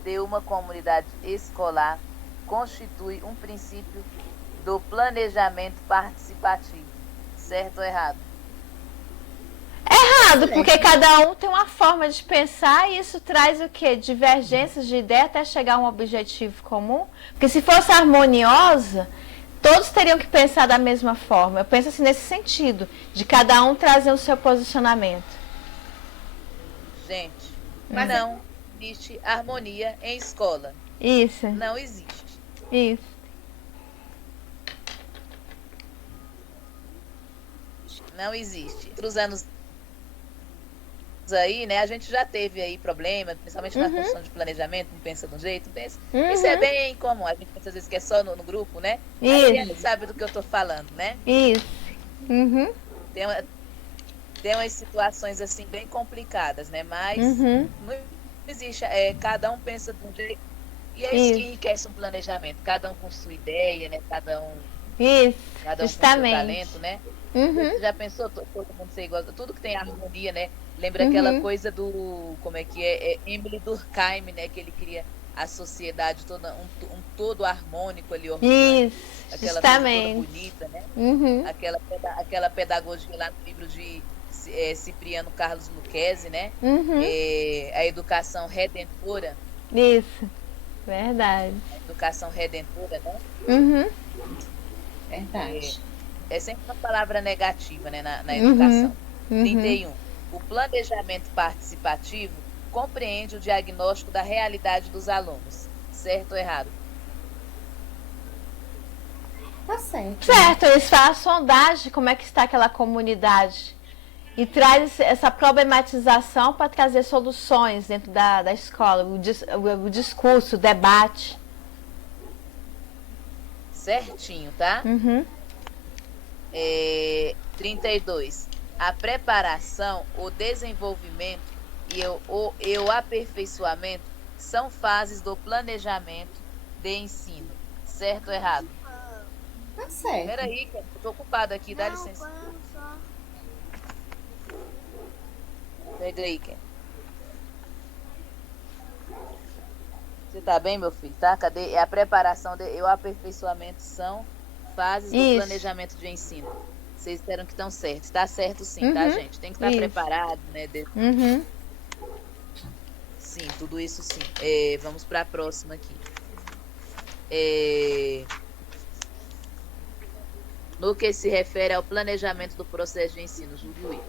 de uma comunidade escolar constitui um princípio do planejamento participativo. Certo ou errado? Errado, porque cada um tem uma forma de pensar e isso traz o quê? Divergências de ideia até chegar a um objetivo comum. Porque se fosse harmoniosa, todos teriam que pensar da mesma forma. Eu penso assim nesse sentido, de cada um trazer o seu posicionamento. Gente, mas não existe harmonia em escola. Isso, Não existe. isso. Não existe. Entre os anos aí, né, a gente já teve aí problema, principalmente na função de planejamento, não pensa de um jeito, não pensa. Isso é bem comum, a gente pensa às vezes que é só no grupo, né? Aí a gente sabe do que eu tô falando, né? Isso. Uhum. Tem umas situações assim bem complicadas, né? Mas não existe, cada um pensa de um jeito E é isso que enriquece um planejamento. Cada um com sua ideia, né? Cada um Isso, com seu justamente. talento, né? Uhum, Você já pensou todo mundo ser igual? Tudo que tem harmonia, né? Lembra aquela coisa do, como é que é? Emily Durkheim, né? Que ele cria a sociedade toda, um todo harmônico ali, orgânico. isso, Aquela coisa toda justamente. bonita, né? Uhum, Aquela pedagogia lá no livro de Cipriano Carlos Lucchesi, né? uhum, A educação redentora. isso, verdade. Educação redentora, né? Uhum, Verdade. É sempre uma palavra negativa, né, na uhum, educação. uhum. 31. O planejamento participativo compreende o diagnóstico da realidade dos alunos. Certo ou errado? Tá certo. Certo, eles fazem a sondagem de como é que está aquela comunidade e traz essa problematização para trazer soluções dentro da escola, o discurso, o debate. Certinho, tá? Uhum. 32. A preparação, o desenvolvimento e o aperfeiçoamento são fases do planejamento de ensino. Certo ou errado? Tá certo. Peraí, eu tô ocupado aqui, dá licença. Pega aí, Ken. Você tá bem, meu filho? Tá? Cadê? A preparação e o aperfeiçoamento são fases do planejamento de ensino. Vocês disseram que estão certos. Tá certo sim, tá, gente? Tem que estar preparado, né? Uhum. Sim, tudo isso sim. Vamos para a próxima aqui. No que se refere ao planejamento do processo de ensino, Júlio Will.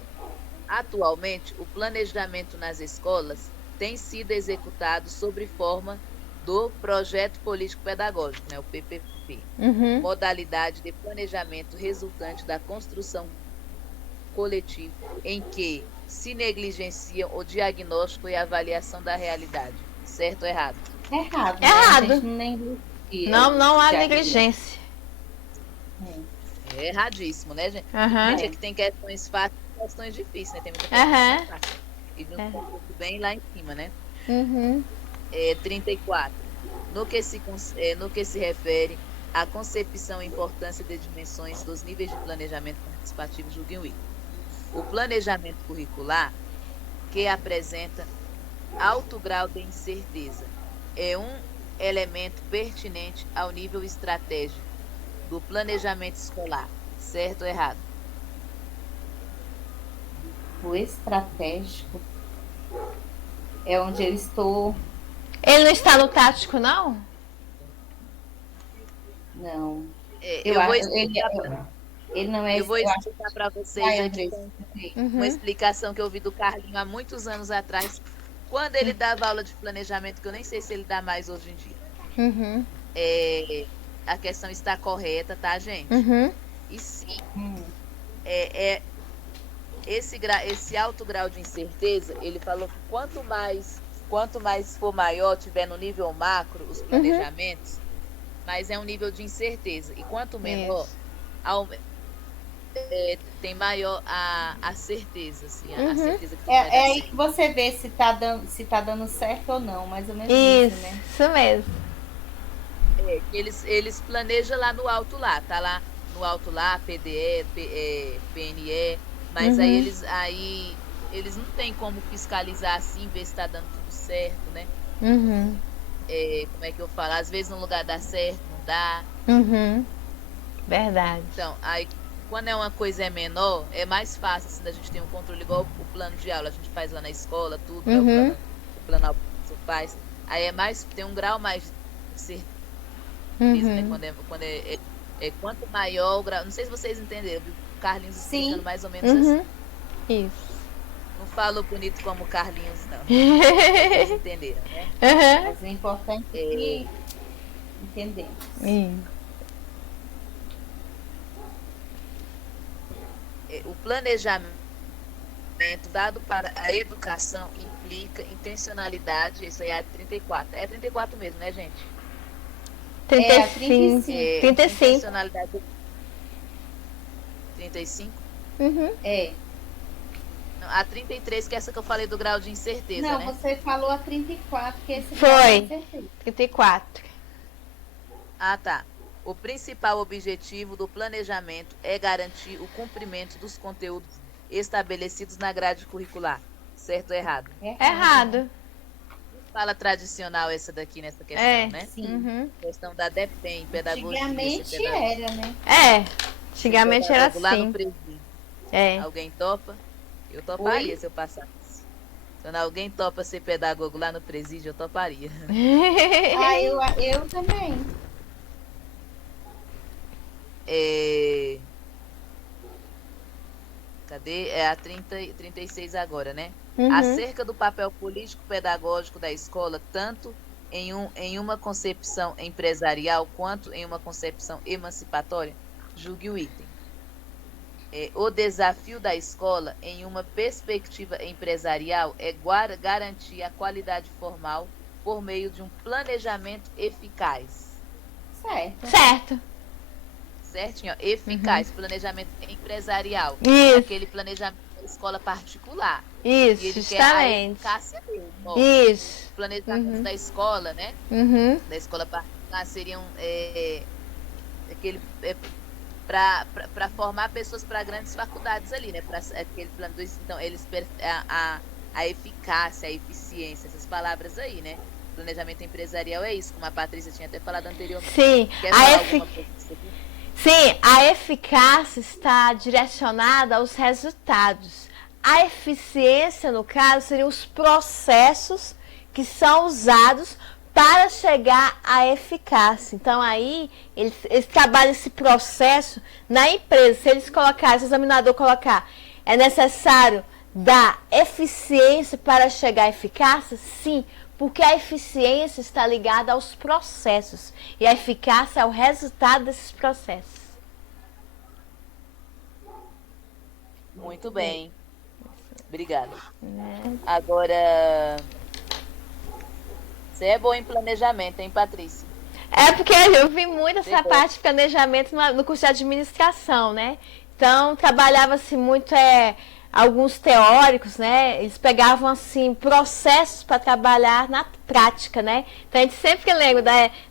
Atualmente, o planejamento nas escolas tem sido executado sob forma do Projeto Político Pedagógico, né, o PPP, modalidade de planejamento resultante da construção coletiva em que se negligenciam o diagnóstico e a avaliação da realidade. Certo ou errado? Errado. Né? Errado. A gente negligencia. Não há negligência. É erradíssimo, né, gente? Gente, aqui tem questões fáceis e questões difíceis, né? Tem muita questão fácil. E não está muito bem lá em cima, né? 34. No que se refere à concepção e importância de dimensões dos níveis de planejamento participativo Juguinwin. O planejamento curricular, que apresenta alto grau de incerteza, é um elemento pertinente ao nível estratégico do planejamento escolar. Certo ou errado? O estratégico é onde eu estou. Ele não está no tático, não? Não. Ele não é. Eu vou explicar para vocês aqui uma explicação que eu ouvi do Carlinho há muitos anos atrás, quando ele dava aula de planejamento, que eu nem sei se ele dá mais hoje em dia. A questão está correta, tá, gente? E sim, esse alto grau de incerteza, ele falou que quanto mais for maior, tiver no nível macro os planejamentos, mais é um nível de incerteza. E quanto menor, tem maior a certeza, assim, a certeza que vai dar aí certo. que você vê se tá dando certo ou não, mais ou menos isso, né? Isso mesmo. Eles planejam lá no alto lá, tá lá no alto lá, PDE, PNE, mas aí eles não tem como fiscalizar assim, ver se está dando tudo certo, né? Como é que eu falo? Às vezes no lugar dá certo, não dá. Verdade. Então, aí quando é uma coisa menor, é mais fácil assim, da gente ter um controle igual o plano de aula, a gente faz lá na escola, tudo, né? O plano que você faz. Aí tem um grau mais de certeza, né? Quanto maior o grau. Não sei se vocês entenderam, viu? O Carlinhos explicando mais ou menos assim. Isso. Não falo bonito como o Carlinhos, não. Vocês entenderam, né? Mas o importante é que entendemos. O planejamento dado para a educação implica intencionalidade. Isso aí é a 34. É 34 mesmo, né, gente? 35. 35. Intencionalidade. 35? A 33, que é essa que eu falei do grau de incerteza, Não, né? você falou a 34, que esse Foi. grau de incerteza. 34. Ah, tá. O principal objetivo do planejamento é garantir o cumprimento dos conteúdos estabelecidos na grade curricular. Certo ou errado? Errado. Fala tradicional essa daqui nessa questão, É. né? Sim. Uhum. Questão da DEPEN, pedagogia. Antigamente era, né? É. Antigamente era Lá no assim. presídio. É. Alguém topa? Eu toparia se eu passasse. Quando alguém topa ser pedagogo lá no presídio, eu toparia. Ah, eu também. Cadê? É a 36 agora, né? Uhum. Acerca do papel político-pedagógico da escola, tanto em uma concepção empresarial quanto em uma concepção emancipatória, julgue o item. O desafio da escola, em uma perspectiva empresarial, é garantir a qualidade formal por meio de um planejamento eficaz. Certo. Certo. Certinho? Ó, eficaz, planejamento empresarial. Isso. Aquele planejamento da escola particular. Isso, E ele quer a justamente. eficácia dele. Ó, Isso. o planejamento da escola, né? Uhum. Da escola particular seriam aquele para formar pessoas para grandes faculdades ali, né? Para aquele plano do, então eles a eficácia, a eficiência, essas palavras aí, né? Planejamento empresarial é isso, como a Patrícia tinha até falado anteriormente. Sim, Quer falar alguma coisa disso aqui? Sim, a eficácia está direcionada aos resultados. A eficiência, no caso, seriam os processos que são usados para chegar à eficácia. Então, aí, eles trabalham esse processo na empresa. Se eles colocarem, se o examinador colocar, é necessário dar eficiência para chegar à eficácia? Sim, porque a eficiência está ligada aos processos. E a eficácia é o resultado desses processos. Muito bem. Obrigada. Agora, você é boa em planejamento, hein, Patrícia? É porque eu vi muito essa parte de planejamento no curso de administração, né? Então, trabalhava-se muito alguns teóricos, né? Eles pegavam, assim, processos para trabalhar na prática, né? Então, a gente sempre lembra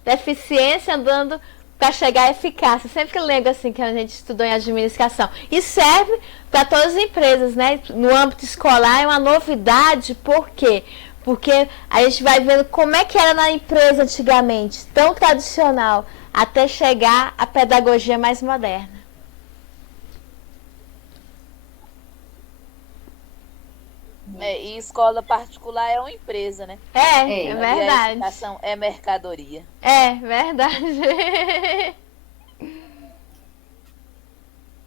da eficiência andando para chegar à eficácia. Sempre lembro, assim, que a gente estudou em administração. E serve para todas as empresas, né? No âmbito escolar é uma novidade, por quê? Porque a gente vai vendo como é que era na empresa antigamente, tão tradicional, até chegar à pedagogia mais moderna. E escola particular é uma empresa, né? É E a verdade. educação é mercadoria. É verdade.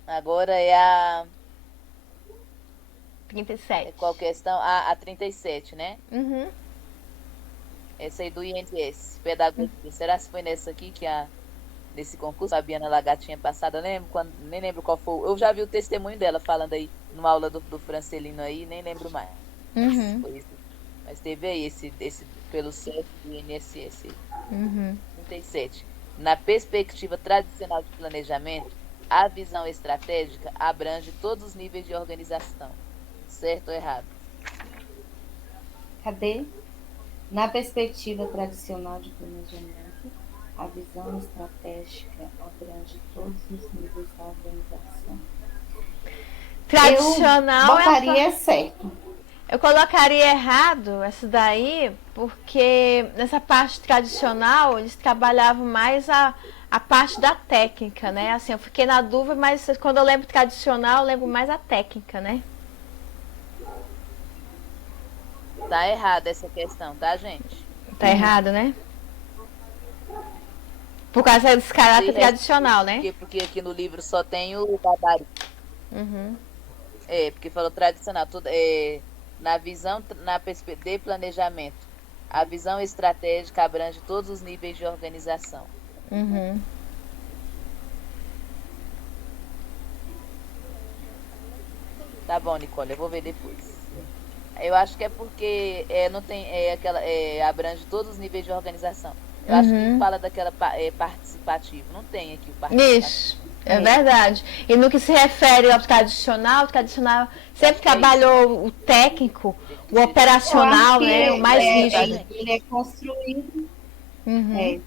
Agora é a... 37. Qual questão? A 37, né? Uhum. Essa aí do INSS, pedagogia. Será que foi nessa aqui que nesse concurso a Biana Lagat tinha passado? Eu lembro nem lembro qual foi. Eu já vi o testemunho dela falando aí numa aula do Francelino aí, nem lembro mais. Uhum. Foi isso. Mas teve aí esse pelo CEF do INSS. Uhum. 37. Na perspectiva tradicional de planejamento, a visão estratégica abrange todos os níveis de organização. Certo ou errado? Cadê? Na perspectiva tradicional de planejamento, a visão estratégica abrange todos os níveis da organização. Tradicional eu botaria certo. Eu colocaria errado essa daí, porque nessa parte tradicional eles trabalhavam mais a parte da técnica, né? Assim, eu fiquei na dúvida, mas quando eu lembro tradicional, eu lembro mais a técnica, né? Tá errada essa questão, tá, gente? Tá errado, né? Por causa desse caráter tradicional, né? Porque aqui no livro só tem o gabarito. Uhum. Porque falou tradicional. Tudo, na visão, na perspectiva de planejamento, a visão estratégica abrange todos os níveis de organização. Uhum. Tá bom, Nicole, eu vou ver depois. Eu acho que é porque não tem abrange todos os níveis de organização. Eu acho que fala daquela participativo. Não tem aqui o participativo. Isso. É verdade. E no que se refere ao tradicional, o tradicional sempre trabalhou o técnico, o operacional, né? O mais rígido. Ele é construído. Uhum.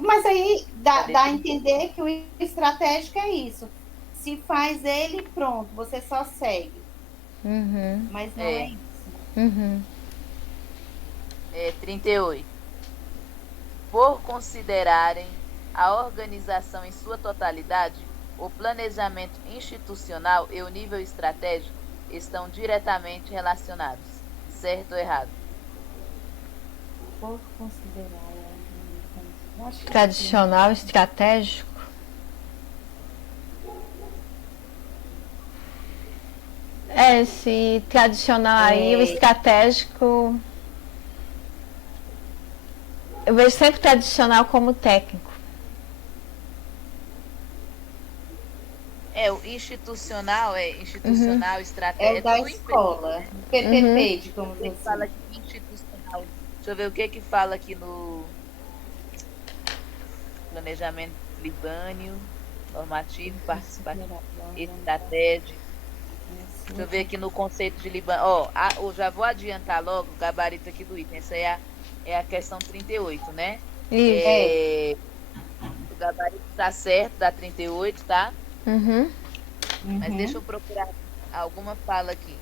Mas aí dá a entender que o estratégico é isso. Se faz ele, pronto, você só segue. Uhum. Mas não é isso. Uhum. 38. Por considerarem a organização em sua totalidade, o planejamento institucional e o nível estratégico estão diretamente relacionados. Certo ou errado? Por considerar a organização Tradicional, estratégico. Esse tradicional aí, o estratégico. Eu vejo sempre o tradicional como técnico. O institucional estratégico. é o da escola, PPP, digamos Você assim. fala aqui institucional. Deixa eu ver o que fala aqui no planejamento libânio, normativo, participativo, estratégico. Deixa eu ver aqui no conceito de Libânio. Eu já vou adiantar logo o gabarito aqui do item. Essa é a questão 38, né? Isso. O gabarito tá certo, da 38, tá? Uhum. Mas deixa eu procurar alguma fala aqui.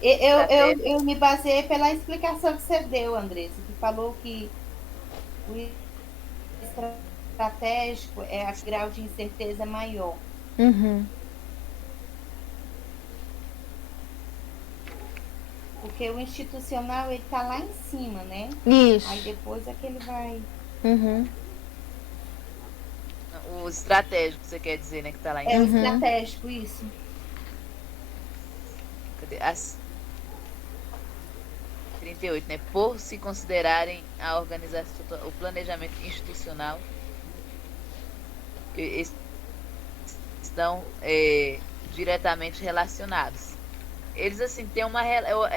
Eu me baseei pela explicação que você deu, Andressa, que falou que o estratégico é a grau de incerteza maior. Uhum. Porque o institucional, ele tá lá em cima, né? Isso. Aí depois é que ele vai... Uhum. O estratégico, você quer dizer, né? Que tá lá em É o cima. estratégico, isso. Cadê? 38, né? Por se considerarem a organização, o planejamento institucional, que estão diretamente relacionados. Eles, assim, têm uma...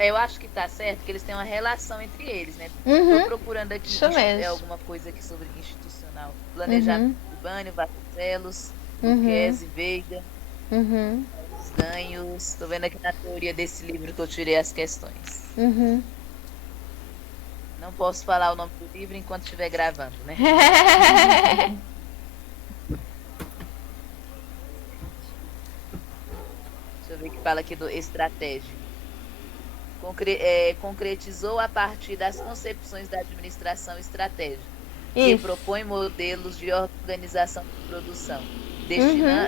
Eu acho que tá certo que eles têm uma relação entre eles, né? Uhum. Tô procurando aqui Isso mesmo. alguma coisa aqui sobre institucional. Planejamento Libânio, Vasconcelos, Luquezzi, Veiga, os ganhos. Tô vendo aqui na teoria desse livro que eu tirei as questões. Uhum. Não posso falar o nome do livro enquanto estiver gravando, né? Deixa eu ver o que fala aqui do estratégia. Concretizou a partir das concepções da administração estratégica, que propõe modelos de organização de produção,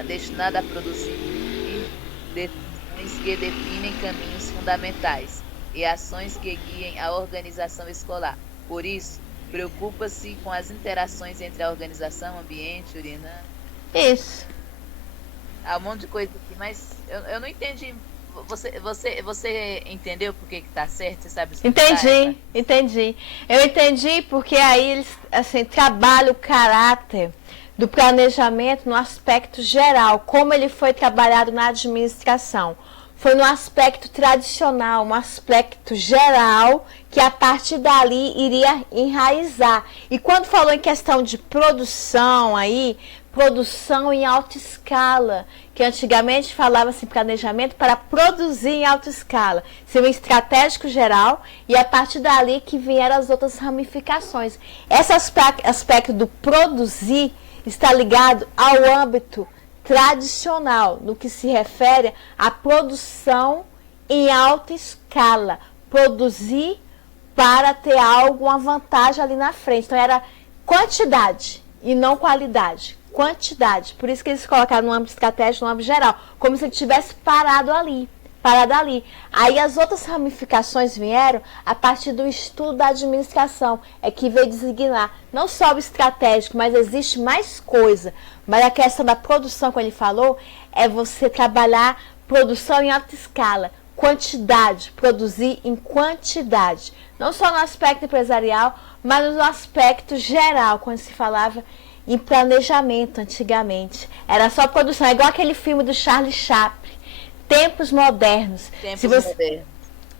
destinada a produzir decisões que definem caminhos fundamentais e ações que guiem a organização escolar. Por isso, preocupa-se com as interações entre a organização, ambiente, urina. Isso. Há um monte de coisa aqui, mas eu não entendi. Você entendeu por que tá certo? Você sabe explicar? Entendi. Eu entendi porque aí eles assim, trabalham o caráter do planejamento no aspecto geral, como ele foi trabalhado na administração. Foi no aspecto tradicional, um aspecto geral, que a partir dali iria enraizar. E quando falou em questão de produção aí, produção em alta escala, que antigamente falava-se planejamento para produzir em alta escala. Seria um estratégico geral e a partir dali que vieram as outras ramificações. Esse aspecto do produzir está ligado ao âmbito tradicional, no que se refere à produção em alta escala. Produzir para ter algo, uma vantagem ali na frente. Então era quantidade e não qualidade. Quantidade. Por isso que eles colocaram no âmbito estratégico, no âmbito geral, como se ele tivesse parado ali. Aí as outras ramificações vieram a partir do estudo da administração, é que veio designar não só o estratégico, mas existe mais coisa. Mas a questão da produção, como ele falou, é você trabalhar produção em alta escala, quantidade, produzir em quantidade. Não só no aspecto empresarial, mas no aspecto geral, quando se falava em planejamento antigamente. Era só produção, é igual aquele filme do Charlie Chaplin, Tempos Modernos. Tempos Modernos.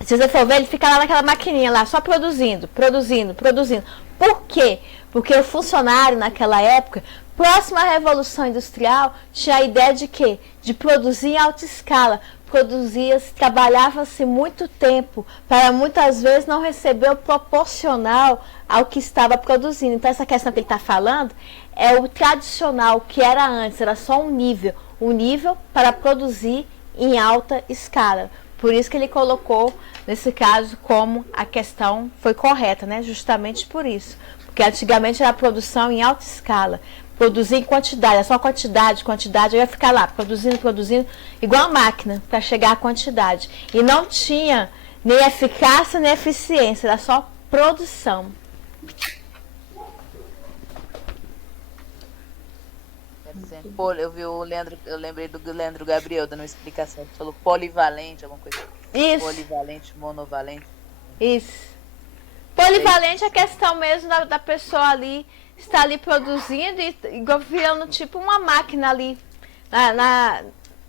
Se você for ver, ele fica lá naquela maquininha lá, só produzindo, produzindo, produzindo. Por quê? Porque o funcionário naquela época, próximo à Revolução Industrial, tinha a ideia de quê? De produzir em alta escala. Produzia-se, trabalhava-se muito tempo para muitas vezes não receber o proporcional ao que estava produzindo. Então essa questão que ele está falando é o tradicional, o que era antes, era só um nível para produzir em alta escala. Por isso que ele colocou, nesse caso, como a questão foi correta, né? Justamente por isso. Porque antigamente era produção em alta escala. Produzir em quantidade, é só quantidade, eu ia ficar lá, produzindo, igual a máquina, para chegar à quantidade. E não tinha nem eficácia, nem eficiência, era só produção. Eu vi o Leandro, eu lembrei do Leandro Gabriel dando uma explicação, ele falou polivalente, alguma coisa. Isso. Polivalente, monovalente. Isso. Polivalente é a questão mesmo da pessoa ali, está ali produzindo e virando tipo uma máquina ali.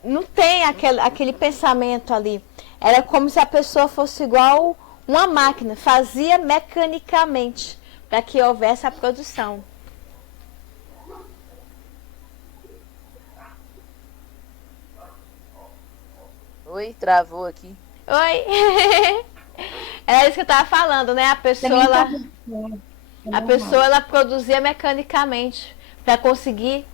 Não tem aquele pensamento ali. Era como se a pessoa fosse igual uma máquina, fazia mecanicamente para que houvesse a produção. Oi, travou aqui. Oi. Era isso que eu estava falando, né? A pessoa ela produzia mecanicamente para conseguir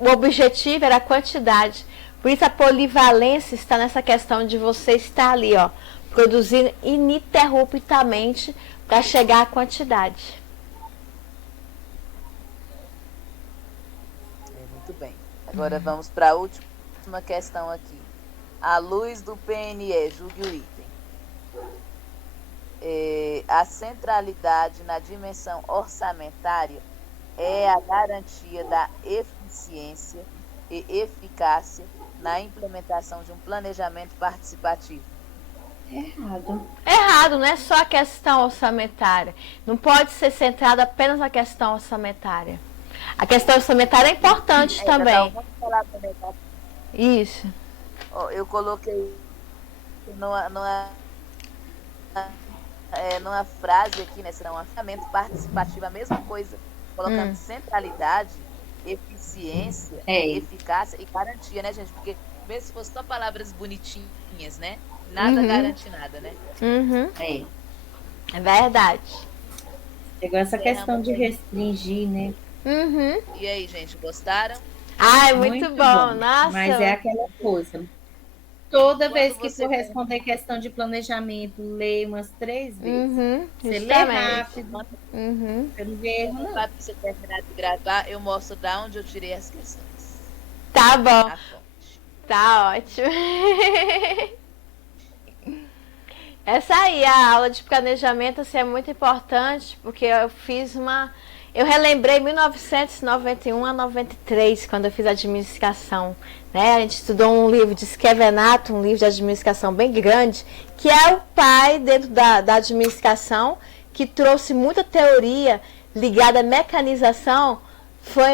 o objetivo era a quantidade. Por isso a polivalência está nessa questão de você estar ali, ó, produzindo ininterruptamente para chegar à quantidade. Muito bem. Agora vamos para a última questão aqui. À luz do PNE, julgue o item. A centralidade na dimensão orçamentária é a garantia da eficiência e eficácia na implementação de um planejamento participativo. Errado. Errado, não é só a questão orçamentária. Não pode ser centrada apenas na questão orçamentária. A questão orçamentária é importante também. Vamos falar também. Isso. Eu coloquei numa frase aqui, né? Será um orçamento participativo, a mesma coisa. Colocando centralidade, eficiência, eficácia e garantia, né, gente? Porque mesmo se fosse só palavras bonitinhas, né? Nada garante nada, né? É verdade. Chegou essa questão de restringir, né? E aí, gente, gostaram? Ai, muito bom. Nossa. Mas é aquela coisa. Toda vez que for responder questão de planejamento, lê umas 3 vezes. Você lê rápido. Você não vê erro, não. Para você terminar de gravar, eu mostro de onde eu tirei as questões. Tá bom. Tá ótimo. Essa aí, a aula de planejamento assim, é muito importante, porque eu relembrei 1991 a 93, quando eu fiz administração. Né? A gente estudou um livro de Skevenato, um livro de administração bem grande, que é o pai dentro da administração, que trouxe muita teoria ligada à mecanização.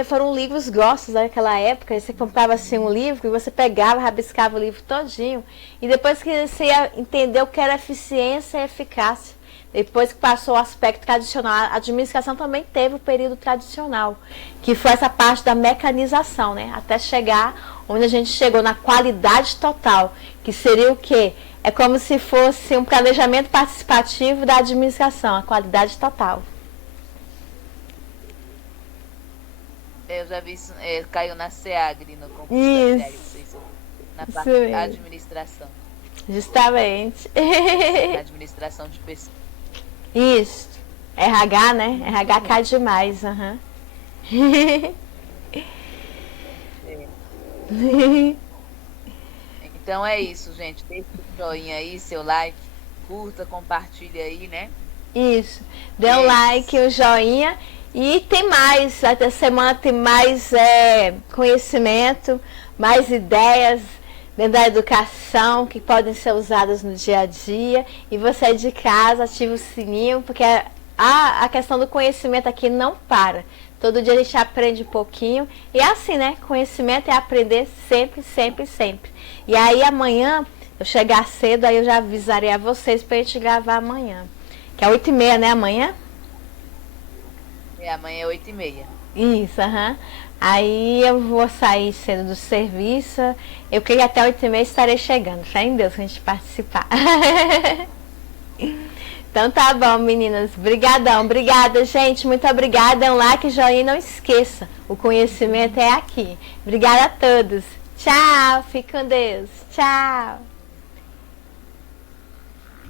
Foram livros grossos naquela época. Você comprava assim um livro e você pegava, rabiscava o livro todinho. E depois que você ia entender o que era eficiência e eficácia. Depois que passou o aspecto tradicional, a administração também teve o período tradicional, que foi essa parte da mecanização, né? Até chegar onde a gente chegou na qualidade total, que seria o quê? É como se fosse um planejamento participativo da administração, a qualidade total. Eu já vi isso, caiu na SEAGRE, no concurso da SEAGRE, na parte da administração. Justamente. Na administração de pessoas. Isso. RH, né? RH cai demais. Então é isso, gente. Deixa o joinha aí, seu like, curta, compartilha aí, né? Isso. Dê um like, um joinha. E tem mais. Até semana tem mais conhecimento, mais ideias dentro da educação que podem ser usadas no dia a dia. E você de casa, ativa o sininho, porque a questão do conhecimento aqui não para. Todo dia a gente aprende um pouquinho. E é assim, né? Conhecimento é aprender sempre, sempre, sempre. E aí amanhã eu chegar cedo, aí eu já avisaria a vocês pra gente gravar amanhã. Que é 8h30, né, amanhã? Amanhã é 8h30. Isso, aham. Aí eu vou sair cedo do serviço. Eu creio que até 8h30 estarei chegando. Fé em Deus, pra gente participar. Então tá bom, meninas. Obrigadão. Obrigada, gente. Muito obrigada. Um like, joinha. Não esqueça, o conhecimento é aqui. Obrigada a todos. Tchau. Fique com Deus. Tchau.